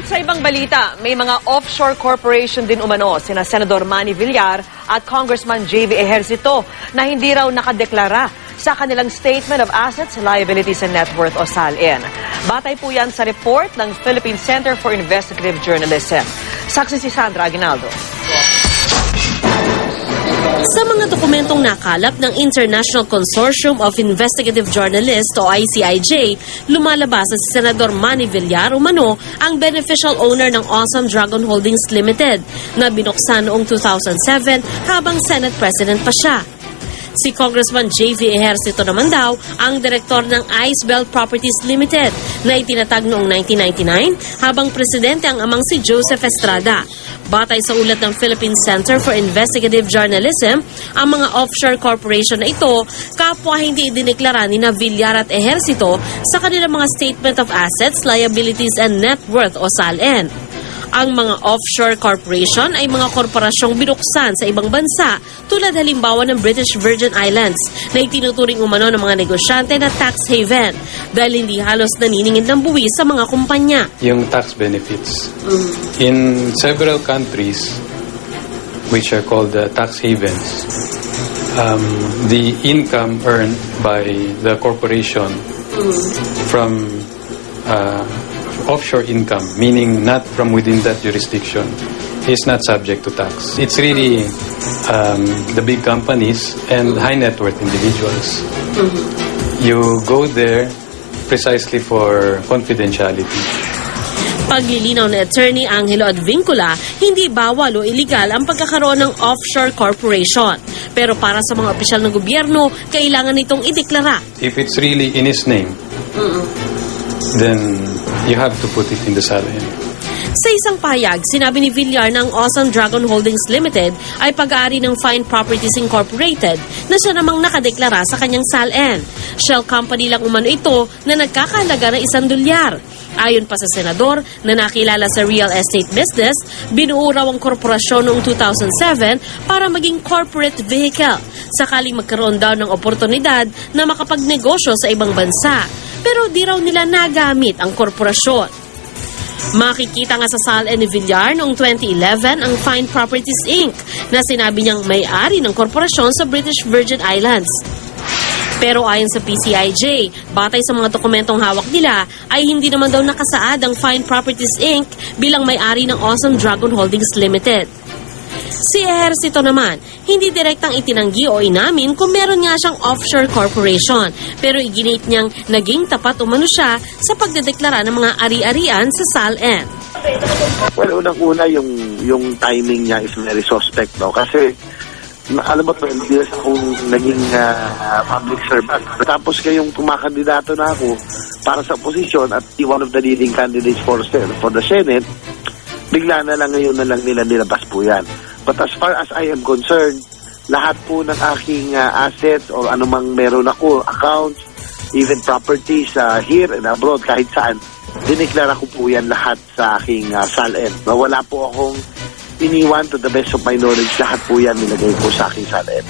At sa ibang balita, may mga offshore corporation din umano sina Senador Manny Villar at Congressman J.V. Ejercito na hindi raw nakadeklara sa kanilang Statement of Assets, Liabilities and Net Worth o SALN. Batay po yan sa report ng Philippine Center for Investigative Journalism. Saksi si Sandra Aguinaldo. Sa mga dokumentong nakalap ng International Consortium of Investigative Journalists o ICIJ, lumalabas na si Senador Manny Villar umano ang beneficial owner ng Awesome Dragon Holdings Limited na binuksan noong 2007 habang Senate President pa siya. Si Congressman J.V. Ejercito naman daw ang direktor ng Icebell Properties Limited na itinatag noong 1999 habang presidente ang amang si Joseph Estrada. Batay sa ulat ng Philippine Center for Investigative Journalism, ang mga offshore corporation na ito kapwa hindi idineklara ni na Villar at Ejercito sa kanilang mga Statement of Assets, Liabilities and Net Worth o SALN. Ang mga offshore corporation ay mga korporasyong binuksan sa ibang bansa tulad halimbawa ng British Virgin Islands na itinuturing umano ng mga negosyante na tax haven dahil hindi halos naniningid ng buwis sa mga kumpanya. Yung tax benefits. In several countries which are called tax havens, the income earned by the corporation from offshore income, meaning not from within that jurisdiction, is not subject to tax. It's really the big companies and high net worth individuals. You go there precisely for confidentiality. Paglilinaw ni Attorney Angelo Advincula, hindi bawal o iligal ang pagkakaroon ng offshore corporation. Pero para sa mga opisyal ng gobyerno, kailangan itong ideklara. If it's really in his name, then you have to put it in the SALN. Sa isang pahayag, sinabi ni Villar ng Awesome Dragon Holdings Limited ay pag-aari ng Fine Properties Incorporated na siya namang nakadeklara sa kanyang SALN. Shell company lang umano ito na nagkakahalaga ng $1. Ayon pa sa senador na nakilala sa real estate business, binuo raw ang korporasyon noong 2007 para maging corporate vehicle sakaling magkaroon daw ng oportunidad na makapagnegosyo sa ibang bansa. Pero di raw nila nagamit ang korporasyon. Makikita nga sa SALN ni Villar noong 2011 ang Fine Properties Inc. na sinabi niyang may-ari ng korporasyon sa British Virgin Islands. Pero ayon sa PCIJ, batay sa mga dokumentong hawak nila, ay hindi naman daw nakasaad ang Fine Properties Inc. bilang may-ari ng Awesome Dragon Holdings Limited. Si Ejercito naman, hindi direktang itinanggi o inamin kung meron nga siyang offshore corporation. Pero iginit niyang naging tapat umano siya sa pagdedeklara ng mga ari-arian sa SALN. Well, unang-una yung timing niya is very suspect, no? Kasi alam mo, hindi na akong naging public servant. Tapos kayong kumakandidato na ako para sa posisyon at one of the leading candidates for the Senate, bigla na lang ngayon na lang nila nilabas po yan. But as far as I am concerned, lahat po ng aking assets o anumang meron ako, accounts, even properties here and abroad, kahit saan, dineklara ko po yan lahat sa aking SALN. Wala po akong iniwan, to the best of my knowledge, lahat po yan nilagay ko sa aking SALN.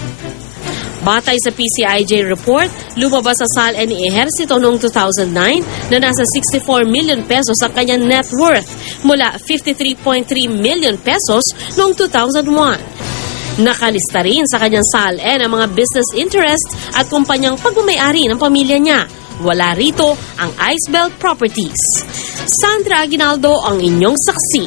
Batay sa PCIJ report, lumabas sa SALN ni Ejercito noong 2009 na nasa 64 million pesos ang kanyang net worth mula 53.3 million pesos noong 2001. Nakalista rin sa kanyang SALN ang mga business interest at kumpanyang pagmamayari ng pamilya niya. Wala rito ang Icebell Properties. Sandra Aguinaldo ang inyong saksi.